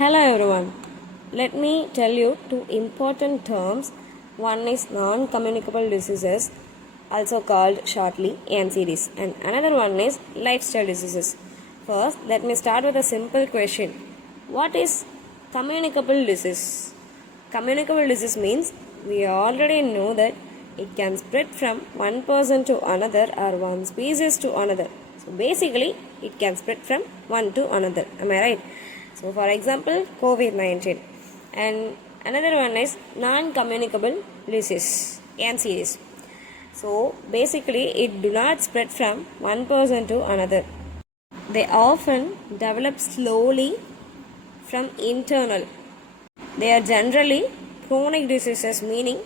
Hello everyone. Let me tell you two important terms. One is non-communicable diseases, also called shortly NCDs, and another one is lifestyle diseases. First, let me start with a simple question. What is communicable disease? Communicable disease means we already know that it can spread from one person to another or one species to another. So basically, it can spread from one to another. Am I right? So for example, COVID-19. And another one is non-communicable disease, NCDs. So basically, it do not spread from one person to another. They often develop slowly from internal. They are generally chronic diseases, meaning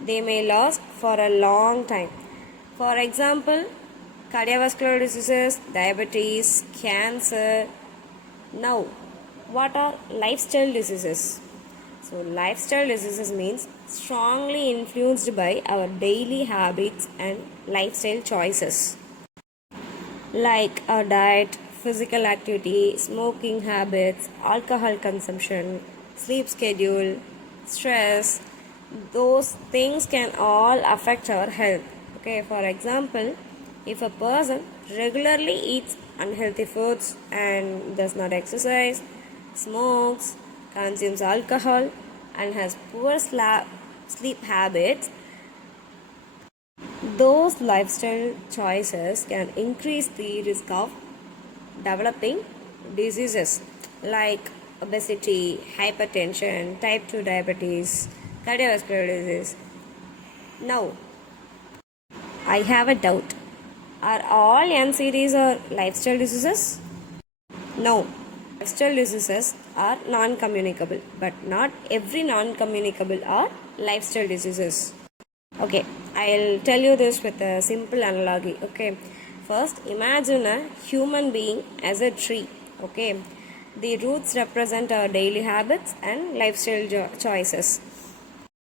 they may last for a long time. For example, cardiovascular diseases, diabetes, cancer. Now, what are lifestyle diseases? So, lifestyle diseases means strongly influenced by our daily habits and lifestyle choices, like our diet, physical activity, smoking habits, alcohol consumption, sleep schedule, stress. Those things can all affect our health. Okay, for example, if a person regularly eats unhealthy foods and does not exercise, smokes, consumes alcohol, and has poor sleep habits, those lifestyle choices can increase the risk of developing diseases like obesity, hypertension, type 2 diabetes, cardiovascular disease. Now, I have a doubt. Are all NCDs or lifestyle diseases? No. Lifestyle diseases are non-communicable, but not every non-communicable are lifestyle diseases. Okay, I'll tell you this with a simple analogy. Okay, first imagine a human being as a tree. Okay, the roots represent our daily habits and lifestyle choices.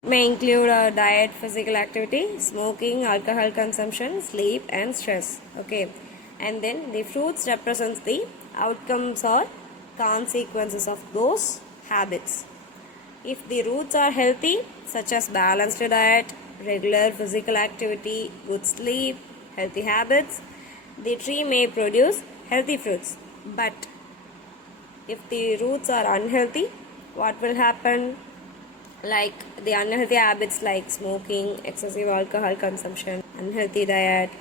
May include our diet, physical activity, smoking, alcohol consumption, sleep, and stress. Okay, and then the fruits represents the outcomes or consequences of those habits. If the roots are healthy, such as balanced diet, regular physical activity, good sleep, healthy habits, the tree may produce healthy fruits. But if the roots are unhealthy, what will happen? Like the unhealthy habits like smoking, excessive alcohol consumption, unhealthy diet,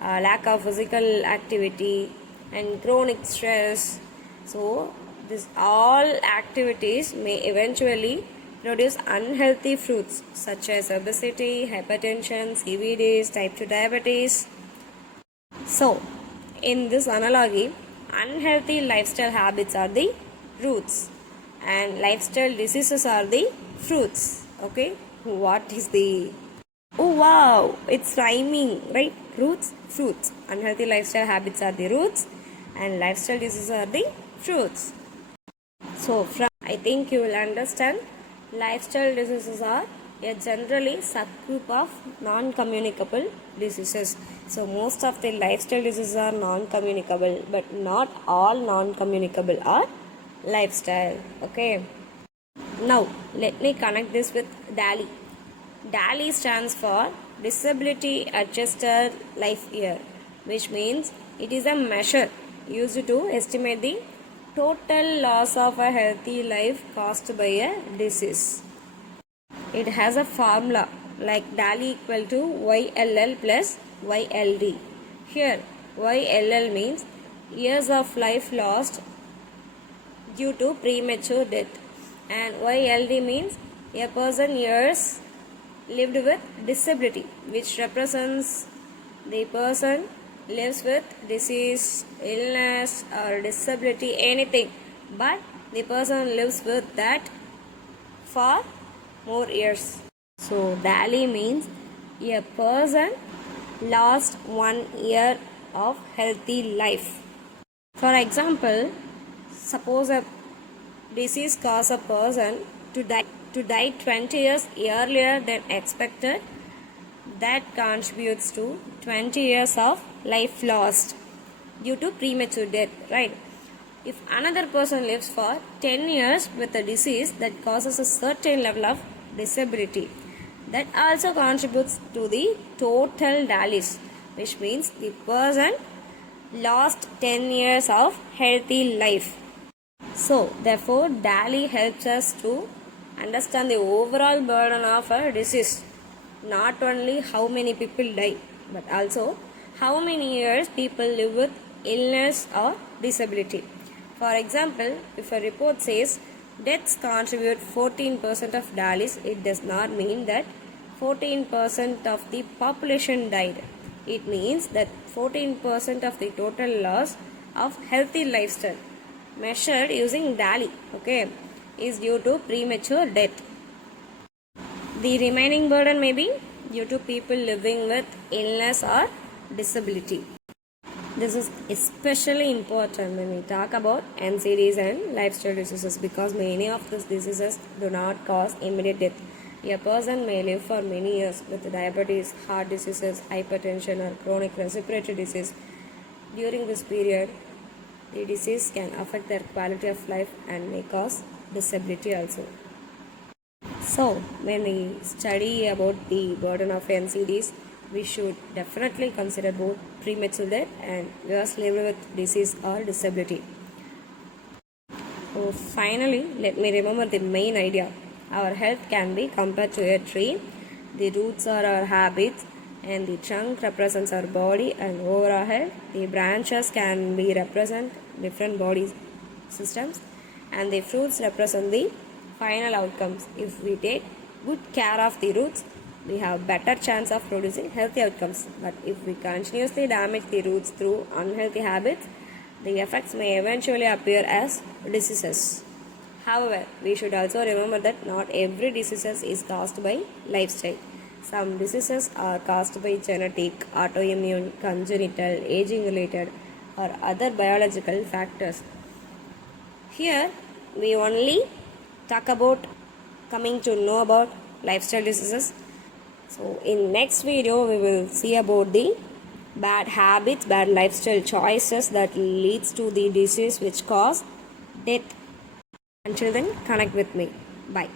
lack of physical activity, and chronic stress. So these all activities may eventually produce unhealthy fruits such as obesity, hypertension, CVDs, type 2 diabetes. So in this analogy, unhealthy lifestyle habits are the roots and lifestyle diseases are the fruits. Okay, what is the oh wow, it's rhyming, right? Roots, fruits. Unhealthy lifestyle habits are the roots and lifestyle diseases are the fruits. So from I think you will understand, lifestyle diseases are a generally subgroup of non-communicable diseases. So most of the lifestyle diseases are non-communicable, but not all non-communicable are lifestyle. Okay, now let me connect this with DALY. DALY stands for Disability Adjusted Life Year, which means it is a measure used to estimate the total loss of a healthy life caused by a disease. It has a formula like DALY equal to YLL plus YLD. Here YLL means years of life lost due to premature death, and YLD means a person years lived with disability, which represents the person lives with disease, illness or disability, anything, but the person lives with that for more years. So DALY means a person lost 1 year of healthy life. For example, suppose a disease causes a person to die 20 years earlier than expected. That contributes to 20 years of life lost due to premature death, right? If another person lives for 10 years with a disease that causes a certain level of disability, that also contributes to the total DALYs, which means the person lost 10 years of healthy life. So, therefore, DALY helps us to understand the overall burden of a disease. Not only how many people die, but also how many years people live with illness or disability. For example, if a report says deaths contribute 14% of DALYs, it does not mean that 14% of the population died. It means that 14% of the total loss of healthy lifestyle measured using DALY, is due to premature death. The remaining burden may be due to people living with illness or disability. This is especially important when we talk about NCDs and lifestyle diseases, because many of these diseases do not cause immediate death. A person may live for many years with diabetes, heart diseases, hypertension, or chronic respiratory disease. During this period, the disease can affect their quality of life and may cause disability also. So, when we study about the burden of NCDs, we should definitely consider both premature death and years lived with disease or disability. So finally, let me remember the main idea. Our health can be compared to a tree. The roots are our habits, and the trunk represents our body and overall health. The branches can be represent different body systems, and the fruits represent the final outcomes. If we take good care of the roots, we have better chance of producing healthy outcomes. But if we continuously damage the roots through unhealthy habits, the effects may eventually appear as diseases. However, we should also remember that not every disease is caused by lifestyle. Some diseases are caused by genetic, autoimmune, congenital, aging related, or other biological factors. Here, we only talk about coming to know about lifestyle diseases. So in next video we will see about the bad habits, bad lifestyle choices that leads to the disease which cause death. Until then, connect with me. Bye.